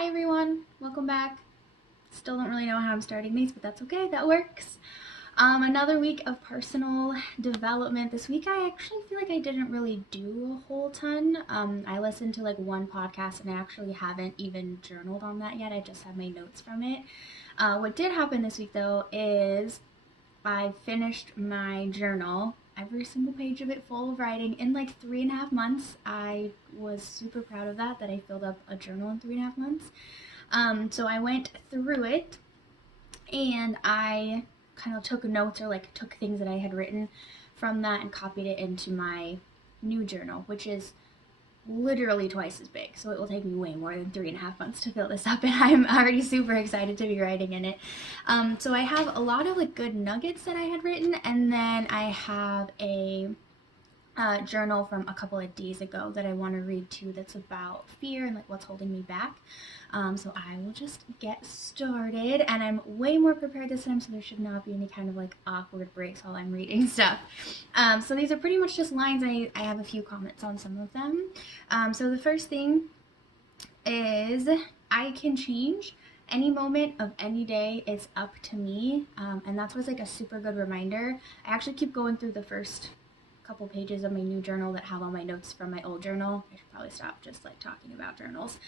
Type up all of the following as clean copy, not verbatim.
Hi everyone, welcome back. Still don't really know how I'm starting these, but that's okay, that works. Another week of personal development. This week I actually feel like I didn't really do a whole ton. I listened to like one podcast and I actually haven't even journaled on that yet. I just have my notes from it. What did happen this week though is I finished my journal, every single page of it full of writing in like 3.5 months. I was super proud of that I filled up a journal in 3.5 months. So I went through it and I kind of took notes or like took things that I had written from that and copied it into my new journal, which is literally twice as big. So it will take me way more than 3.5 months to fill this up, and I'm already super excited to be writing in it. So I have a lot of like good nuggets that I had written, and then I have a journal from a couple of days ago that I want to read too that's about fear and like what's holding me back. So I will just get started, and I'm way more prepared this time, so there should not be any kind of like awkward breaks while I'm reading stuff. So these are pretty much just lines. I have a few comments on some of them. So the first thing is I can change any moment of any day. It's up to me, and that's what's like a super good reminder. I actually keep going through the first couple pages of my new journal that have all my notes from my old journal. I should probably stop just like talking about journals.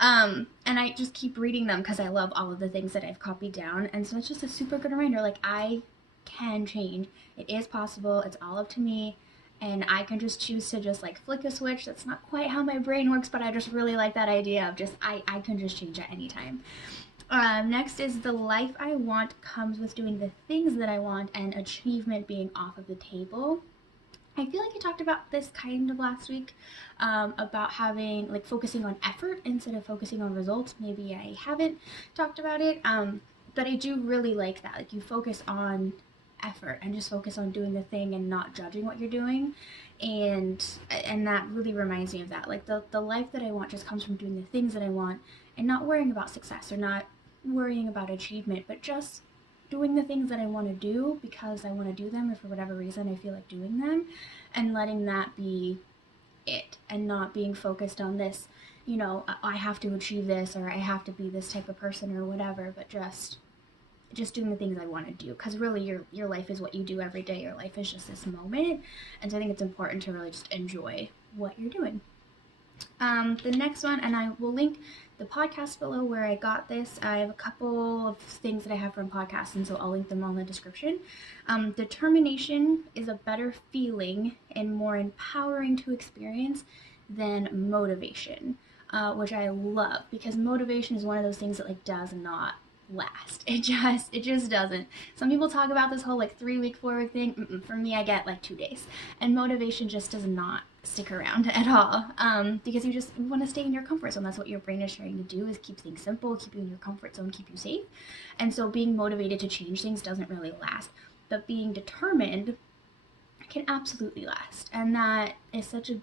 And I just keep reading them because I love all of the things that I've copied down. And so it's just a super good reminder, like I can change. It is possible. It's all up to me. And I can just choose to just like flick a switch. That's not quite how my brain works, but I just really like that idea of just I can just change at any time. Next is the life I want comes with doing the things that I want and achievement being off of the table. I feel like I talked about this kind of last week, about having like focusing on effort instead of focusing on results. Maybe I haven't talked about it, but I do really like that. Like you focus on effort and just focus on doing the thing and not judging what you're doing, and that really reminds me of that. Like the life that I want just comes from doing the things that I want and not worrying about success or not worrying about achievement, but just doing the things that I want to do because I want to do them or for whatever reason I feel like doing them, and letting that be it and not being focused on this, I have to achieve this or I have to be this type of person or whatever, but just doing the things I want to do, because really your life is what you do every day. Your life is just this moment, and so I think it's important to really just enjoy what you're doing. The next one, and I will link the podcast below where I got this. I have a couple of things that I have from podcasts, and so I'll link them all in the description. Determination is a better feeling and more empowering to experience than motivation, which I love, because motivation is one of those things that like does not last. It just doesn't. Some people talk about this whole like 3 week forward thing. For me, I get like 2 days, and motivation just does not stick around at all, because you want to stay in your comfort zone. That's what your brain is trying to do, is keep things simple, keep you in your comfort zone, keep you safe. And so being motivated to change things doesn't really last, but being determined can absolutely last. And that is such a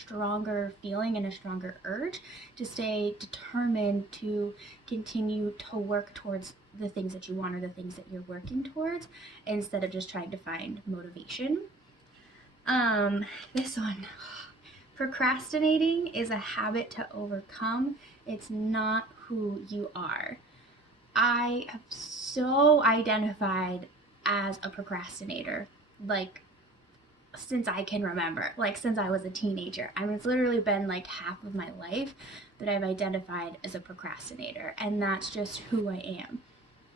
stronger feeling and a stronger urge to stay determined to continue to work towards the things that you want or the things that you're working towards, instead of just trying to find motivation. This one. Procrastinating is a habit to overcome. It's not who you are. I have so identified as a procrastinator, like since I can remember, like since I was a teenager. I mean, it's literally been like half of my life that I've identified as a procrastinator, and that's just who I am.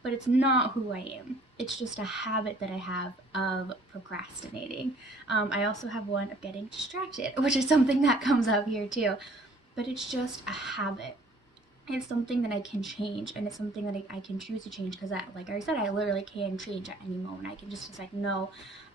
But it's not who I am. It's just a habit that I have of procrastinating. I also have one of getting distracted, which is something that comes up here too. But it's just a habit. It's something that I can change, and it's something that I can choose to change, because, like I said, I literally can change at any moment. I can just like, no,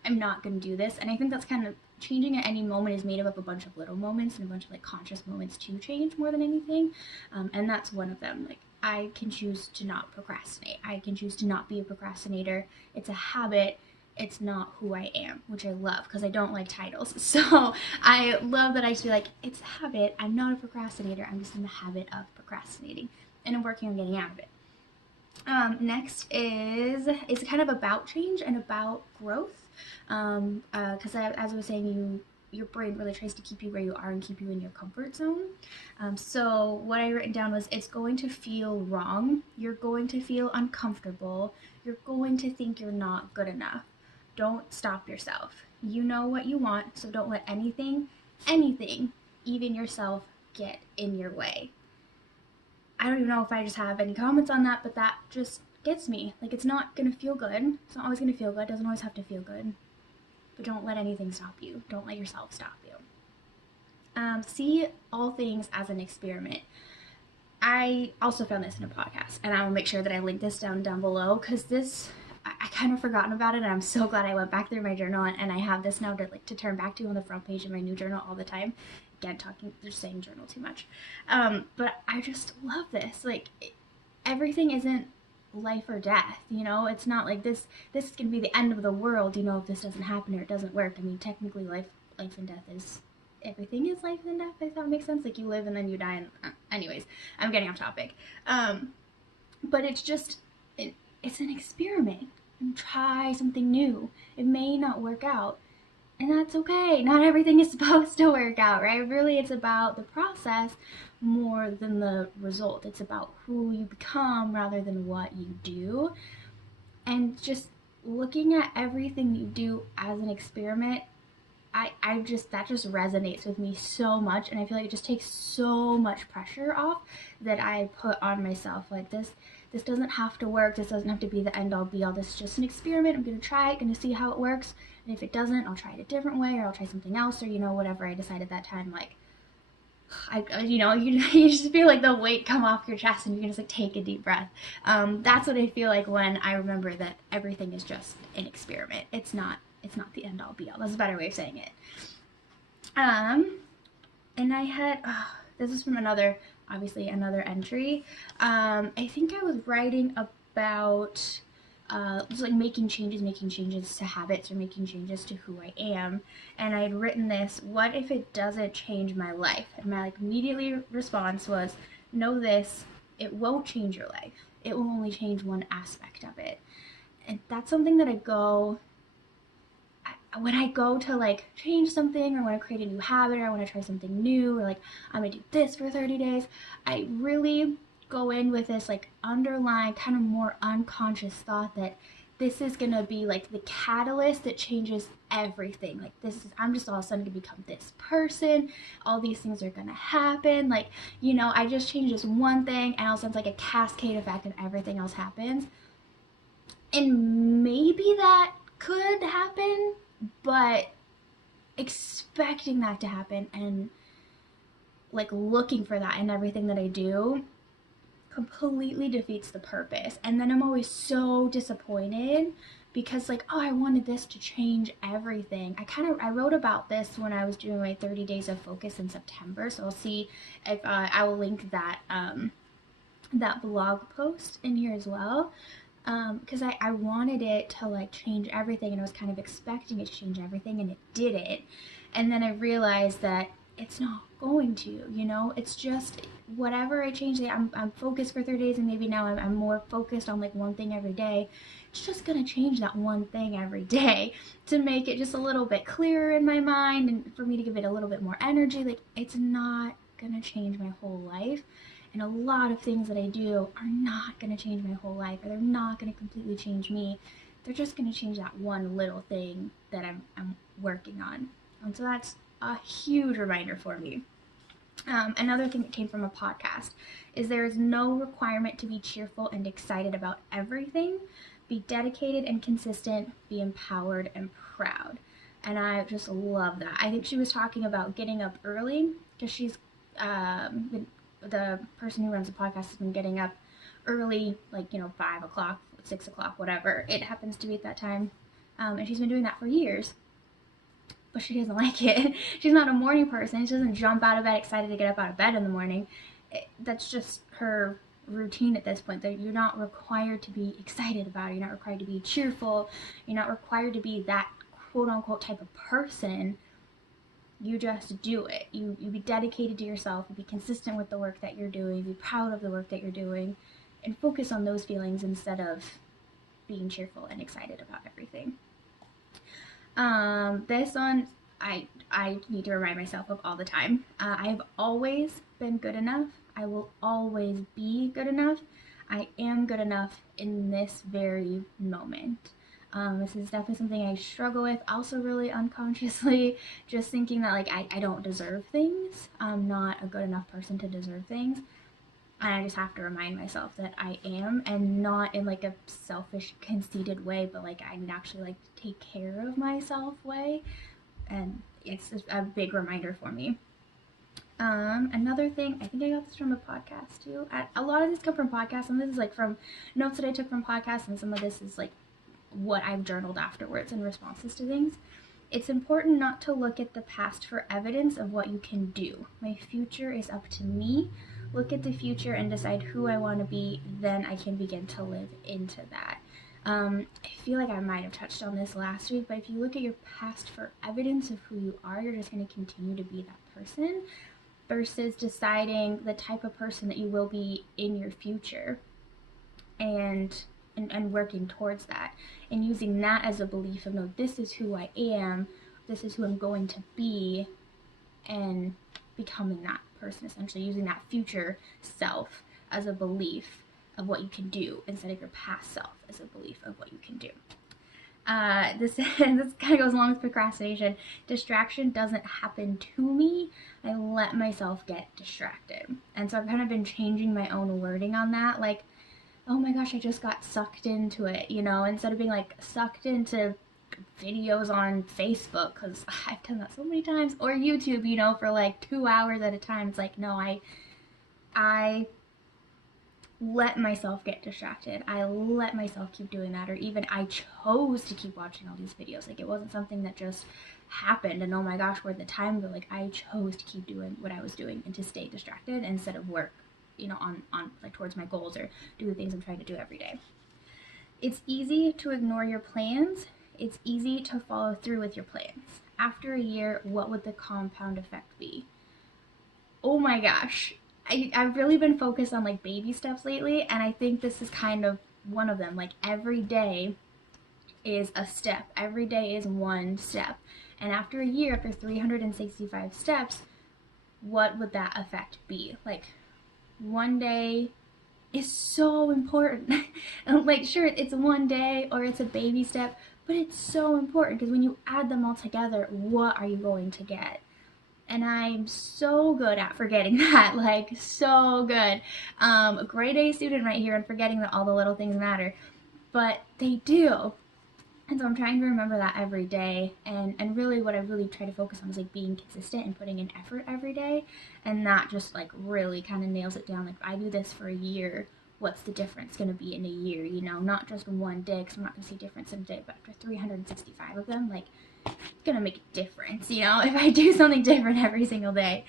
I'm not going to do this. And I think that's kind of changing at any moment is made up of a bunch of little moments and a bunch of like conscious moments to change more than anything. And that's one of them. Like, I can choose to not procrastinate. I can choose to not be a procrastinator. It's a habit. It's not who I am, which I love because I don't like titles. So I love that I just be like, it's a habit. I'm not a procrastinator. I'm just in the habit of procrastinating, and I'm working on getting out of it. Next is kind of about change and about growth, because as I was saying, your brain really tries to keep you where you are and keep you in your comfort zone. So what I written down was, it's going to feel wrong. You're going to feel uncomfortable. You're going to think you're not good enough. Don't stop yourself. You know what you want, so don't let anything, even yourself, get in your way. I don't even know if I just have any comments on that, but that just gets me. Like, it's not gonna feel good. It's not always gonna feel good. It doesn't always have to feel good. But don't let anything stop you. Don't let yourself stop you. See all things as an experiment. I also found this in a podcast, and I will make sure that I link this down below, because this, I kind of forgotten about it, and I'm so glad I went back through my journal, and I have this now to turn back to on the front page of my new journal all the time. Again, just saying journal too much. But I just love this. Like, everything isn't life or death, you know? It's not like this is gonna be the end of the world, you know, if this doesn't happen or it doesn't work. I mean, technically life and death is, everything is life and death, if that makes sense. Like, you live and then you die, and anyways, I'm getting off topic. But it's just, it's an experiment, and try something new. It may not work out, and that's okay. Not everything is supposed to work out, right? Really, it's about the process more than the result. It's about who you become rather than what you do. And just looking at everything you do as an experiment, that just resonates with me so much, and I feel like it just takes so much pressure off that I put on myself. Like, this doesn't have to work. This doesn't have to be the end all be all. This is just an experiment. I'm gonna try it, gonna see how it works, and if it doesn't, I'll try it a different way, or I'll try something else, or, you know, whatever I decide at that time. Like, you know, you just feel like the weight come off your chest, and you can just like take a deep breath. That's what I feel like when I remember that everything is just an experiment. It's not the end all be all. That's a better way of saying it. And I had, this is from another entry. I think I was writing about just like making changes to habits, or making changes to who I am. And I had written this: what if it doesn't change my life? And my like immediately response was, know this, it won't change your life. It will only change one aspect of it. And that's something that when I go to like change something, or want to create a new habit, or I want to try something new, or like I'm gonna do this for 30 days, I really go in with this like underlying kind of more unconscious thought that this is gonna be like the catalyst that changes everything. Like, I'm just all of a sudden gonna become this person. All these things are gonna happen. Like, you know, I just change this one thing, and all of a sudden it's like a cascade effect, and everything else happens. And maybe that could happen, but expecting that to happen and like looking for that in everything that I do completely defeats the purpose. And then I'm always so disappointed, because like, oh, I wanted this to change everything. I wrote about this when I was doing my 30 days of focus in September, so I'll see if I will link that that blog post in here as well. Because I wanted it to like change everything, and I was kind of expecting it to change everything, and it didn't. And then I realized that it's not going to, you know, it's just whatever I change. I'm focused for 30 days, and maybe now I'm more focused on like one thing every day. It's just gonna change that one thing every day to make it just a little bit clearer in my mind, and for me to give it a little bit more energy. Like, it's not gonna change my whole life. And a lot of things that I do are not going to change my whole life, or they're not going to completely change me. They're just going to change that one little thing that I'm working on. And so that's a huge reminder for me. Another thing that came from a podcast is there is no requirement to be cheerful and excited about everything. Be dedicated and consistent. Be empowered and proud. And I just love that. I think she was talking about getting up early, because she's the person who runs the podcast has been getting up early, like, you know, 5 o'clock, 6 o'clock, whatever it happens to be at that time. And she's been doing that for years, but she doesn't like it. She's not a morning person. She doesn't jump out of bed excited to get up out of bed in the morning. That's just her routine at this point. That you're not required to be excited about it. You're not required to be cheerful. You're not required to be that quote unquote type of person. You just do it. You be dedicated to yourself. You be consistent with the work that you're doing. Be proud of the work that you're doing, and focus on those feelings instead of being cheerful and excited about everything. This one, I need to remind myself of all the time. I've always been good enough. I will always be good enough. I am good enough in this very moment. This is definitely something I struggle with. Also, really unconsciously, just thinking that like I don't deserve things. I'm not a good enough person to deserve things. And I just have to remind myself that I am, and not in like a selfish, conceited way, but like I actually like to take care of myself way. And it's a big reminder for me. Another thing, I think I got this from a podcast too. A lot of these come from podcasts, and this is like from notes that I took from podcasts, and some of this is like what I've journaled afterwards in responses to things. It's important not to look at the past for evidence of what you can do. My future is up to me. Look at the future and decide who I want to be, then I can begin to live into that. I feel like I might have touched on this last week, but if you look at your past for evidence of who you are, you're just going to continue to be that person versus deciding the type of person that you will be in your future and working towards that and using that as a belief of, no, this is who I am, this is who I'm going to be, and becoming that person, essentially using that future self as a belief of what you can do instead of your past self as a belief of what you can do. This kind of goes along with procrastination. Distraction doesn't happen to me. I let myself get distracted. And so I've kind of been changing my own wording on that. Like, oh my gosh, I just got sucked into it, you know, instead of being like sucked into videos on Facebook, because I've done that so many times, or YouTube, you know, for like 2 hours at a time. It's like, no, I let myself get distracted. I let myself keep doing that, or even I chose to keep watching all these videos. Like, it wasn't something that just happened and oh my gosh, where'd the time go? Like, I chose to keep doing what I was doing and to stay distracted instead of work, you know, on like towards my goals or do the things I'm trying to do every day. It's easy to ignore your plans. It's easy to follow through with your plans. After a year, what would the compound effect be? Oh my gosh. I've really been focused on like baby steps lately, and I think this is kind of one of them. Like, every day is a step. Every day is one step. And after a year, after 365 steps, what would that effect be? Like, one day is so important. Like, sure, it's one day or it's a baby step, but it's so important because when you add them all together, what are you going to get? And I'm so good at forgetting that, like, so good. A grade A student right here and forgetting that all the little things matter, but they do. And so I'm trying to remember that every day, and really what I really try to focus on is like being consistent and putting in effort every day, and that just like really kind of nails it down. Like, if I do this for a year, what's the difference going to be in a year, you know, not just one day, because I'm not going to see difference in a day, but after 365 of them, like, it's going to make a difference, you know, if I do something different every single day.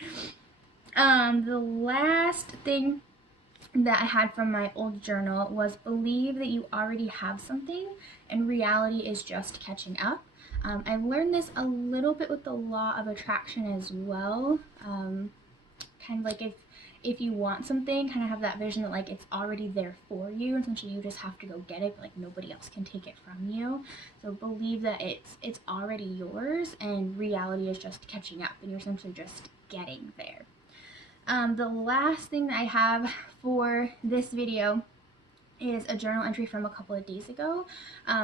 The last thing that I had from my old journal was, believe that you already have something and reality is just catching up. I learned this a little bit with the law of attraction as well. Kind of like if you want something, kind of have that vision that like it's already there for you, and essentially you just have to go get it, but like nobody else can take it from you. So believe that it's already yours and reality is just catching up and you're essentially just getting there. The last thing that I have for this video is a journal entry from a couple of days ago.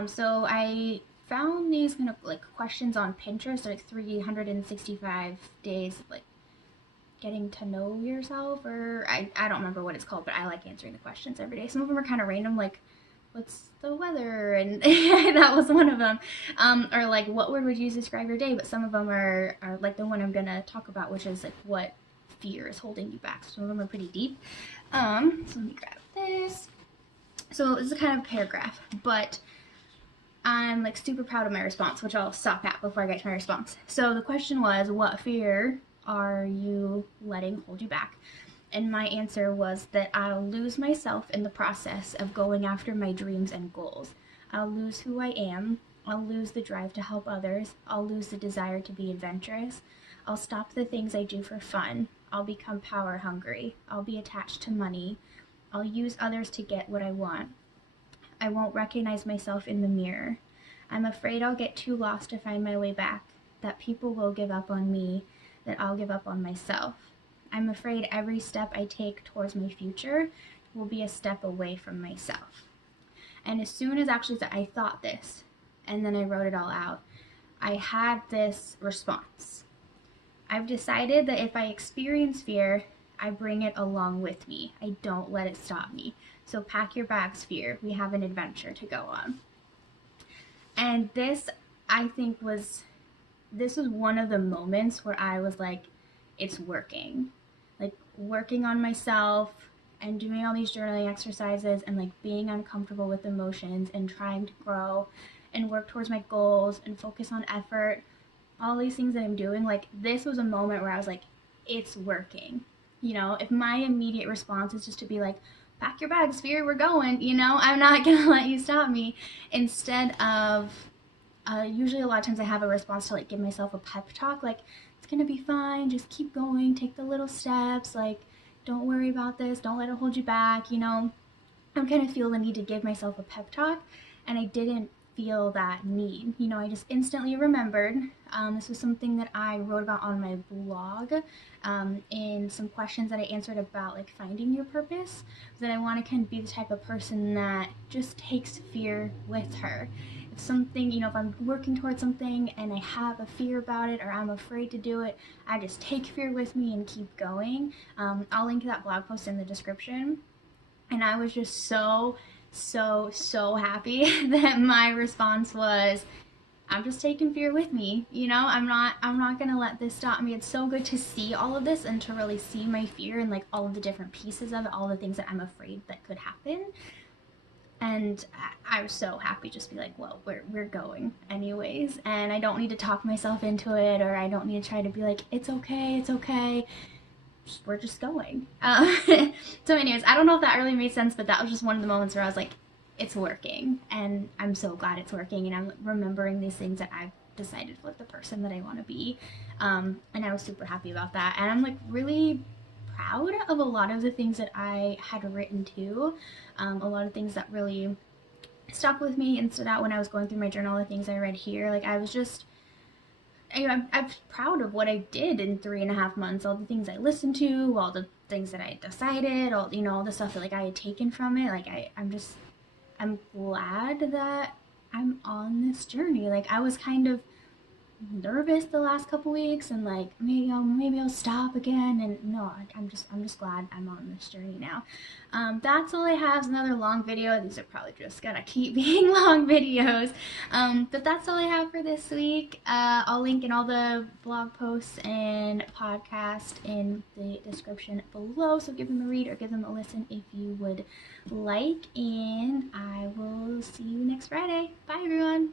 So I found these kind of like questions on Pinterest, like 365 days of like getting to know yourself, or I don't remember what it's called, but I like answering the questions every day. Some of them are kind of random, like, what's the weather? And that was one of them. Or like, what word would you use to describe your day? But some of them are like the one I'm gonna talk about, which is like, what fear is holding you back. Some of them are pretty deep. So let me grab this. So this is a kind of paragraph, but I'm like super proud of my response, which I'll stop at before I get to my response. So the question was, what fear are you letting hold you back? And my answer was that I'll lose myself in the process of going after my dreams and goals. I'll lose who I am. I'll lose the drive to help others. I'll lose the desire to be adventurous. I'll stop the things I do for fun. I'll become power hungry. I'll be attached to money. I'll use others to get what I want. I won't recognize myself in the mirror. I'm afraid I'll get too lost to find my way back. that people will give up on me, that I'll give up on myself. I'm afraid every step I take towards my future will be a step away from myself. And as soon as actually I thought this, and then I wrote it all out, I had this response. I've decided that if I experience fear, I bring it along with me. I don't let it stop me. So pack your bags, fear. We have an adventure to go on. And this, I think, was one of the moments where I was like, it's working. Like working on myself and doing all these journaling exercises and like being uncomfortable with emotions and trying to grow and work towards my goals and focus on effort, all these things that I'm doing, like this was a moment where I was like, it's working. You know, if my immediate response is just to be like, pack your bags, fear, we're going, you know, I'm not gonna let you stop me. Instead of, usually a lot of times I have a response to like give myself a pep talk, like, it's gonna be fine, just keep going, take the little steps, like, don't worry about this, don't let it hold you back, you know. I'm kind of feel the need to give myself a pep talk, and I didn't feel that need. You know, I just instantly remembered. This was something that I wrote about on my blog in some questions that I answered about like finding your purpose. That I want to kind of be the type of person that just takes fear with her. If something, you know, if I'm working towards something and I have a fear about it or I'm afraid to do it, I just take fear with me and keep going. I'll link that blog post in the description. And I was just so happy that my response was, I'm just taking fear with me. You know, I'm not gonna let this stop me. It's so good to see all of this and to really see my fear and like all of the different pieces of it, all the things that I'm afraid that could happen. And I was so happy just to be like, well, we're going anyways, and I don't need to talk myself into it, or I don't need to try to be like, it's okay. We're just going. So anyways, I don't know if that really made sense, but that was just one of the moments where I was like, it's working, and I'm so glad it's working, and I'm remembering these things that I've decided for like the person that I want to be, and I was super happy about that, and I'm like really proud of a lot of the things that I had written too, a lot of things that really stuck with me and stood out when I was going through my journal, the things I read here. Like I was just, I'm proud of what I did in 3.5 months, all the things I listened to, all the things that I decided, all, you know, all the stuff that like I had taken from it. Like I'm glad that I'm on this journey. Like I was kind of nervous the last couple weeks and like maybe I'll stop again, and no, I'm just glad I'm on this journey now. That's all I have. It's another long video. These are probably just gonna keep being long videos, but that's all I have for this week. I'll link in all the blog posts and podcast in the description below, so give them a read or give them a listen if you would like, and I will see you next Friday. Bye everyone.